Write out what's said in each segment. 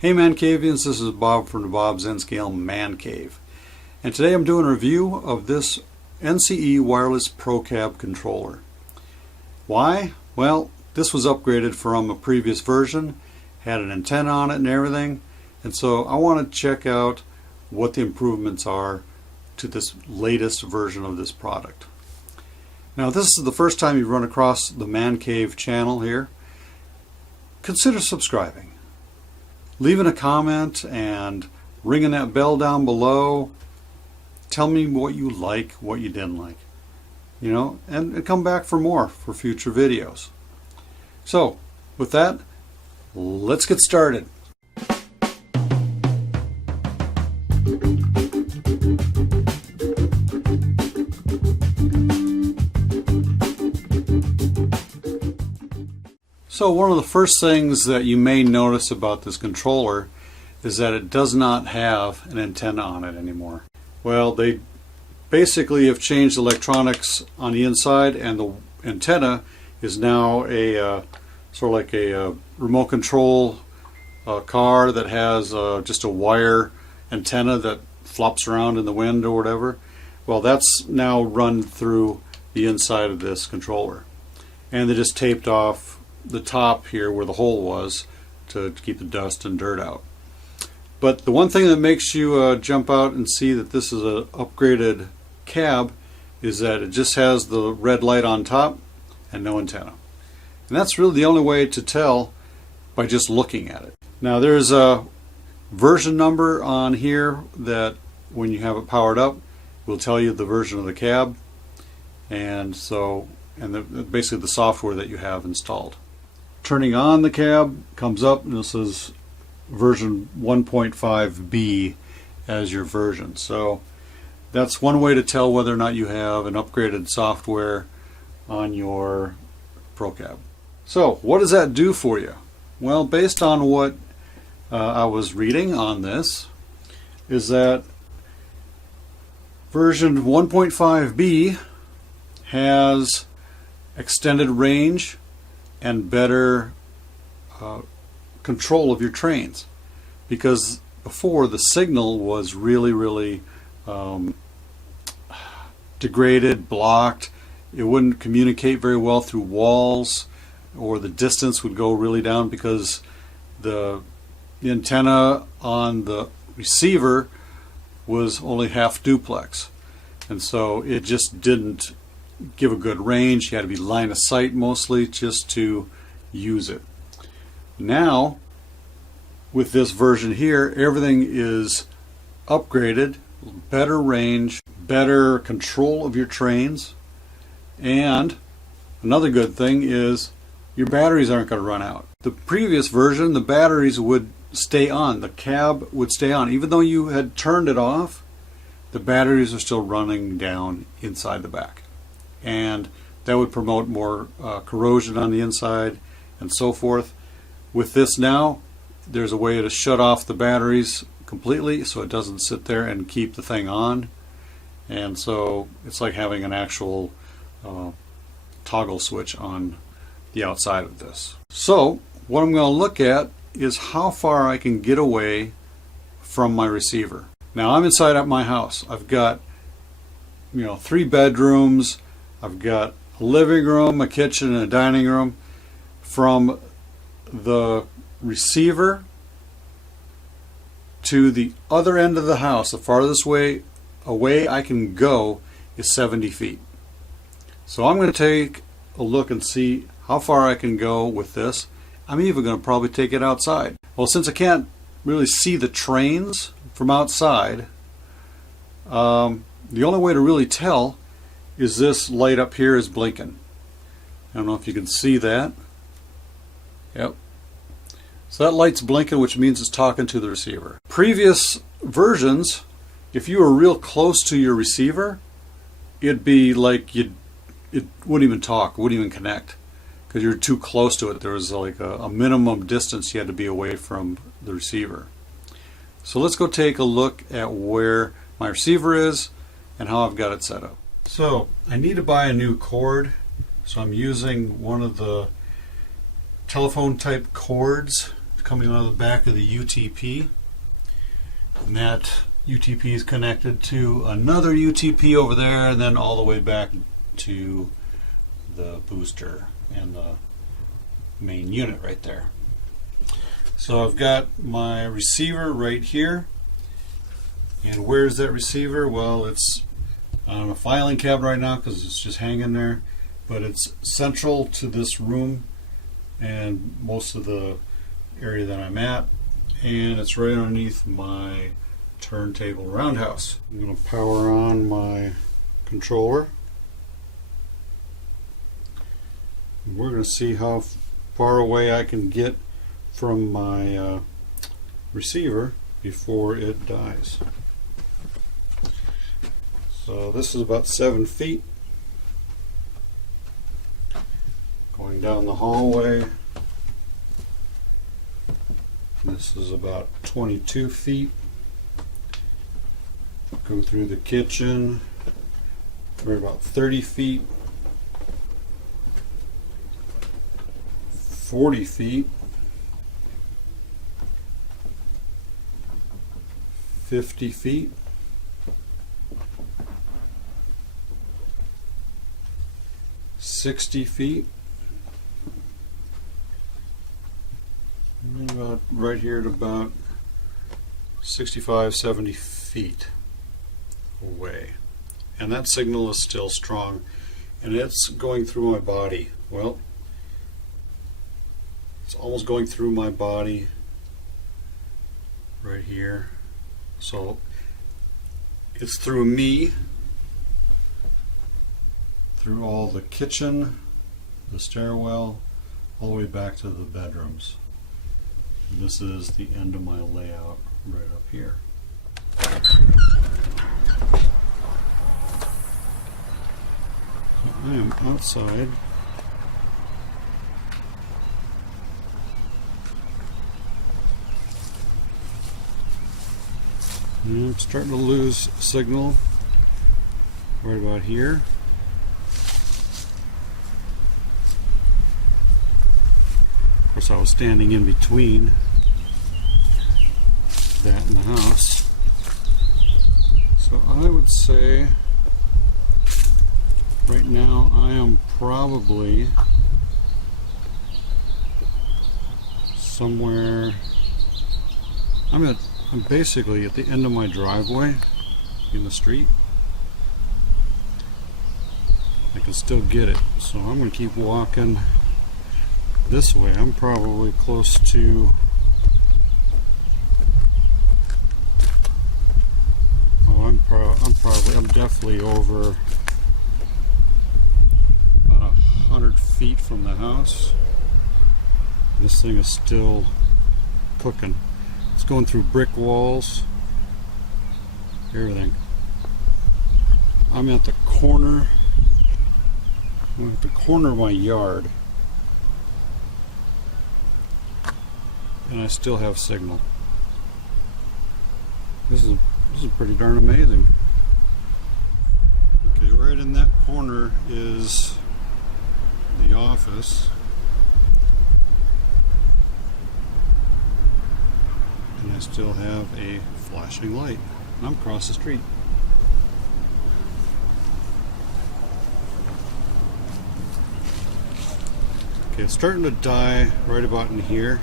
Hey ManCavians, this is Bob from DaBob's N-Scale ManCave. And today I'm doing a review of this NCE wireless PROCAB controller. Why? Well, this was upgraded from a previous version, had an antenna on it and everything, and so I want to check out what the improvements are to this latest version of this product. Now, if this is the first time you've run across the ManCave channel here, consider subscribing. Leaving a comment and ringing that bell down below. Tell me what you like, what you didn't like. You know, and come back for more for future videos. So, with that, let's get started. So one of the first things that you may notice about this controller is that it does not have an antenna on it anymore. Well, they basically have changed electronics on the inside, and the antenna is now a sort of like a remote control car that has just a wire antenna that flops around in the wind or whatever. Well, that's now run through the inside of this controller, and they just taped off the top here where the hole was to keep the dust and dirt out. But the one thing that makes you jump out and see that this is an upgraded cab is that it just has the red light on top and no antenna. And that's really the only way to tell by just looking at it. Now there's a version number on here that when you have it powered up will tell you the version of the cab, and basically the software that you have installed. Turning on the cab comes up and this is version 1.5B as your version. So that's one way to tell whether or not you have an upgraded software on your PROCAB. So what does that do for you? Well, based on what I was reading on this, is that version 1.5B has extended range and better control of your trains, because before the signal was really degraded, blocked. It wouldn't communicate very well through walls, or the distance would go really down because the antenna on the receiver was only half duplex, and so it just didn't give a good range. You had to be line of sight mostly just to use it. Now with this version here, everything is upgraded, better range, better control of your trains, and another good thing is your batteries aren't going to run out. The previous version, the batteries would stay on, the cab would stay on. Even though you had turned it off, the batteries are still running down inside the back, and that would promote more corrosion on the inside and so forth. With this now, there's a way to shut off the batteries completely so it doesn't sit there and keep the thing on, and so it's like having an actual toggle switch on the outside of this. So what I'm going to look at is how far I can get away from my receiver. Now I'm inside at my house. I've got 3 bedrooms. I've got a living room, a kitchen, and a dining room. From the receiver to the other end of the house, the farthest way away I can go is 70 feet. So I'm going to take a look and see how far I can go with this. I'm even going to probably take it outside. Well, since I can't really see the trains from outside, the only way to really tell is this light up here is blinking. I don't know if you can see that. Yep. So that light's blinking, which means it's talking to the receiver. Previous versions, if you were real close to your receiver, it'd be like it wouldn't even talk, wouldn't even connect, because you're too close to it. There was like a minimum distance you had to be away from the receiver. So let's go take a look at where my receiver is and how I've got it set up. So I need to buy a new cord, so I'm using one of the telephone type cords coming out of the back of the UTP, and that UTP is connected to another UTP over there, and then all the way back to the booster and the main unit right there. So I've got my receiver right here, and where's that receiver? Well, it's on a filing cabinet right now because it's just hanging there, but it's central to this room and most of the area that I'm at, and it's right underneath my turntable roundhouse. I'm going to power on my controller. We're going to see how far away I can get from my receiver before it dies. So this is about 7 feet. Going down the hallway. This is about 22 feet. Go through the kitchen. We're about 30 feet. 40 feet. 50 feet. 60 feet. And about right here at about 65, 70 feet away. And that signal is still strong, and it's going through my body. Well, it's almost going through my body right here. So it's through me, through all the kitchen, the stairwell, all the way back to the bedrooms. And this is the end of my layout right up here. I am outside. And I'm starting to lose signal right about here. Of course, I was standing in between that and the house. So I would say right now I am probably somewhere, I'm basically at the end of my driveway in the street. I can still get it, so I'm going to keep walking this way. I'm probably close to, I'm definitely over about 100 feet from the house. This thing is still cooking. It's going through brick walls, everything. I'm at the corner of my yard, and I still have signal. This is pretty darn amazing. Okay, right in that corner is the office. And I still have a flashing light. And I'm across the street. Okay, it's starting to die right about in here.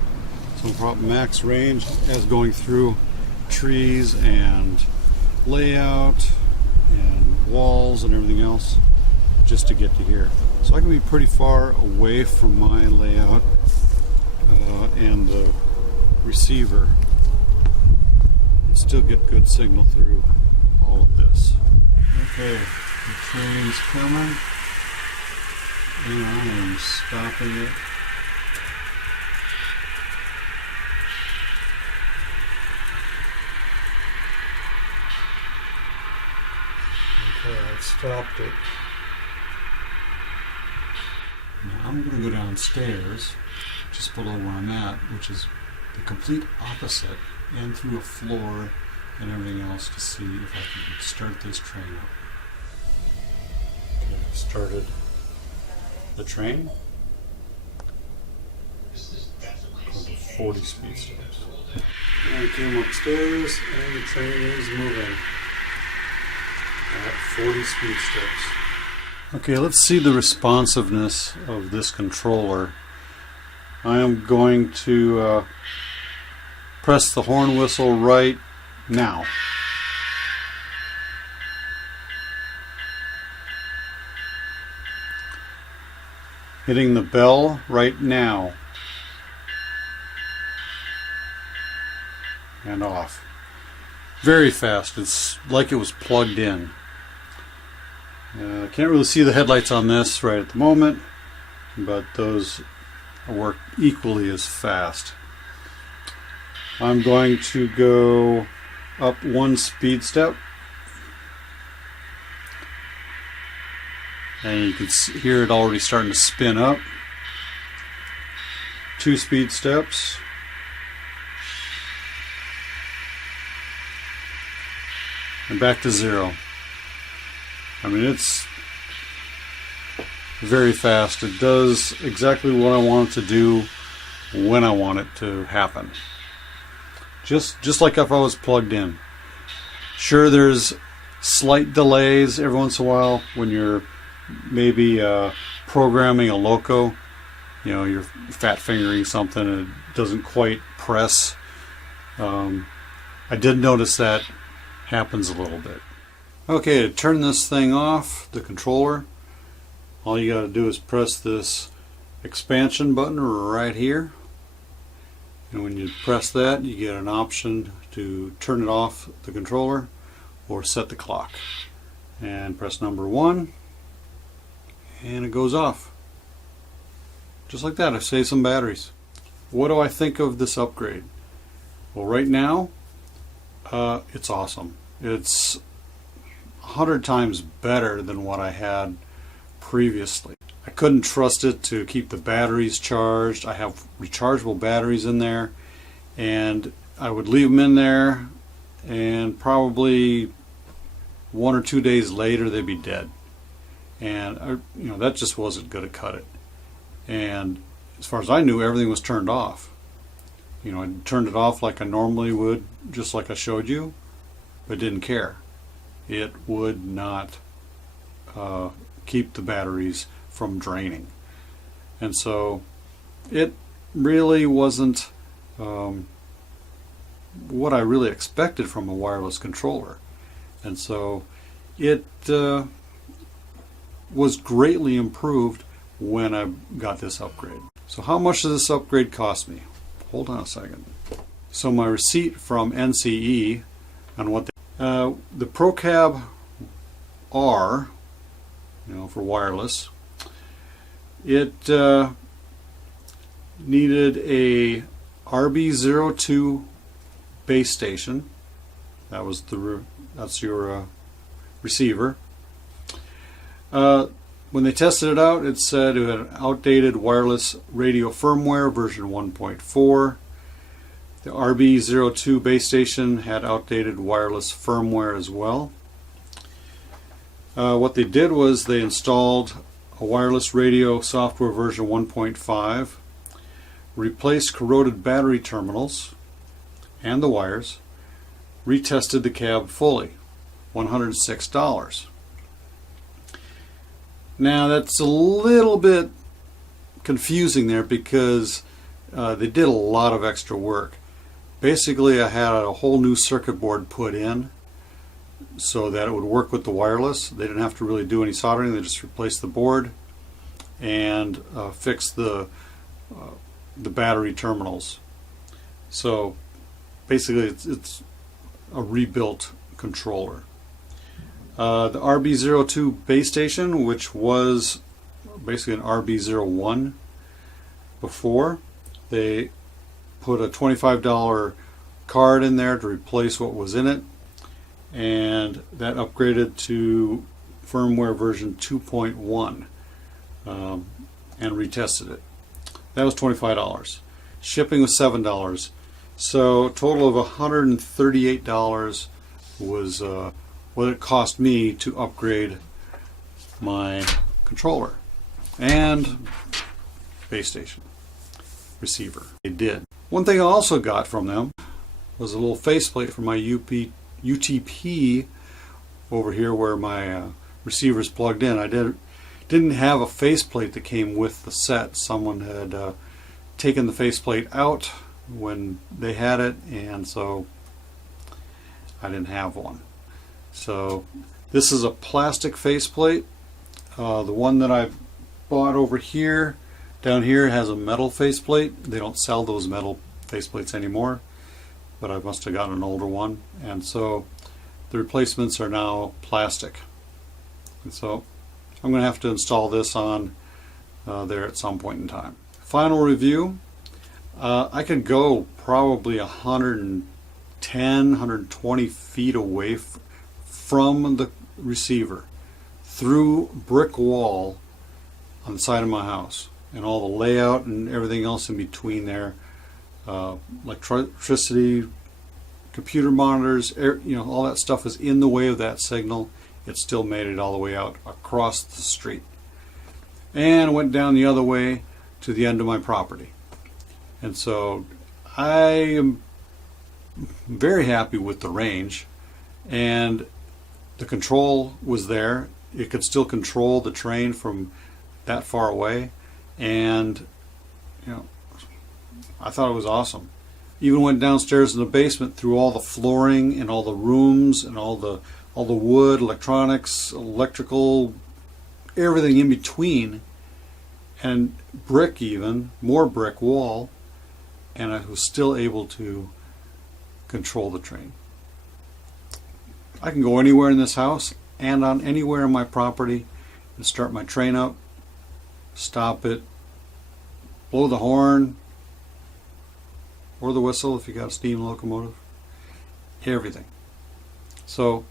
So probably max range as going through trees and layout and walls and everything else just to get to here. So I can be pretty far away from my layout and the receiver and still get good signal through all of this. Okay, the train's coming and I am stopping it. Okay, I stopped it. Now I'm going to go downstairs, just below where I'm at, which is the complete opposite, and through a floor and everything else to see if I can start this train up. Okay, I've started the train. 40 speed steps. I came upstairs and the train is moving at 40 speed steps. Okay, let's see the responsiveness of this controller. I am going to press the horn whistle right now. Hitting the bell right now. And off. Very fast. It's like it was plugged in. I can't really see the headlights on this right at the moment, but those work equally as fast. I'm going to go up one speed step. And you can hear it already starting to spin up. 2 speed steps. And back to 0. I mean, it's very fast. It does exactly what I want it to do when I want it to happen. Just like if I was plugged in. Sure, there's slight delays every once in a while when you're maybe programming a loco. You know, you're fat fingering something and it doesn't quite press. I did notice that happens a little bit. Okay, to turn this thing off, the controller, all you got to do is press this expansion button right here. And when you press that, you get an option to turn it off, the controller, or set the clock. And press number 1, and it goes off. Just like that. I saved some batteries. What do I think of this upgrade? Well, right now, it's awesome. It's 100 times better than what I had previously. I couldn't trust it to keep the batteries charged. I have rechargeable batteries in there, and I would leave them in there, and probably 1 or 2 days later they'd be dead. And that just wasn't going to cut it. And as far as I knew, everything was turned off. I turned it off like I normally would, just like I showed you, but didn't care. It would not keep the batteries from draining. And so it really wasn't what I really expected from a wireless controller. And so it was greatly improved when I got this upgrade. So how much does this upgrade cost me? Hold on a second. So my receipt from NCE on what the PROCAB-R, for wireless, it needed a RB02 base station. That's your receiver. When they tested it out, it said it had an outdated wireless radio firmware version 1.4. The RB02 base station had outdated wireless firmware as well. What they did was they installed a wireless radio software version 1.5, replaced corroded battery terminals and the wires, retested the cab fully, $106. Now that's a little bit confusing there because they did a lot of extra work. Basically, I had a whole new circuit board put in so that it would work with the wireless. They didn't have to really do any soldering. They just replaced the board and fixed the battery terminals. So basically, it's a rebuilt controller. The RB02 base station, which was basically an RB01 before, they put a $25 card in there to replace what was in it, and that upgraded to firmware version 2.1 and retested it. That was $25. Shipping was $7. So a total of $138 was what it cost me to upgrade my controller and base station receiver. They did. One thing I also got from them was a little faceplate for my UTP over here where my receiver is plugged in. I didn't have a faceplate that came with the set. Someone had taken the faceplate out when they had it, and so I didn't have one. So this is a plastic faceplate. The one that I bought over here, down here, has a metal faceplate. They don't sell those metal faceplates anymore, but I must have gotten an older one, and so the replacements are now plastic. And so I'm going to have to install this on there at some point in time. Final review. I could go probably 110, 120 feet away from the receiver, through brick wall on the side of my house, and all the layout and everything else in between there, electricity, computer monitors, all that stuff is in the way of that signal. It still made it all the way out across the street, and went down the other way to the end of my property. And so I am very happy with the range, and the control was there. It could still control the train from that far away, and I thought it was awesome. Even went downstairs in the basement through all the flooring and all the rooms and all the wood, electronics, electrical, everything in between, and brick, even more brick wall, and I was still able to control the train. I can go anywhere in this house and on anywhere on my property and start my train up, stop it, blow the horn or the whistle if you got a steam locomotive, everything. So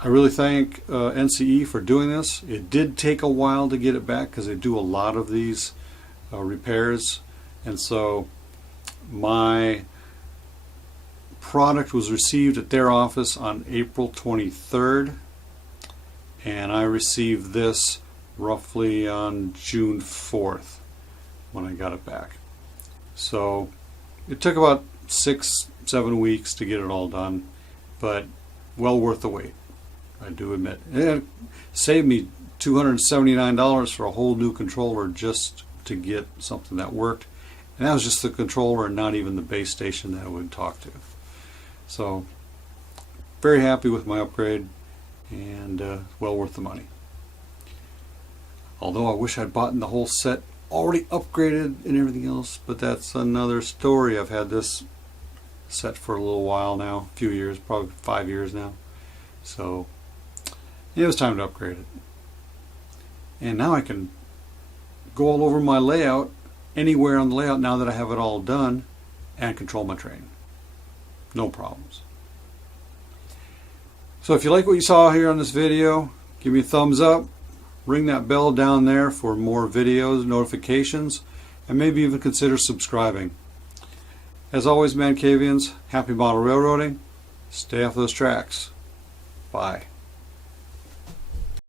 I really thank NCE for doing this. It did take a while to get it back because they do a lot of these repairs, and so my product was received at their office on April 23rd, and I received this roughly on June 4th when I got it back. So it took about 6-7 weeks to get it all done, but well worth the wait, I do admit. It saved me $279 for a whole new controller just to get something that worked, and that was just the controller and not even the base station that I would talk to. So very happy with my upgrade, and well worth the money. Although I wish I'd bought the whole set already upgraded and everything else, but that's another story. I've had this set for a little while now, a few years, probably 5 years now. So it was time to upgrade it. And now I can go all over my layout, anywhere on the layout, now that I have it all done, and control my train. No problems. So if you like what you saw here on this video, give me a thumbs up, ring that bell down there for more videos, notifications, and maybe even consider subscribing. As always, ManCavians, happy model railroading. Stay off those tracks. Bye.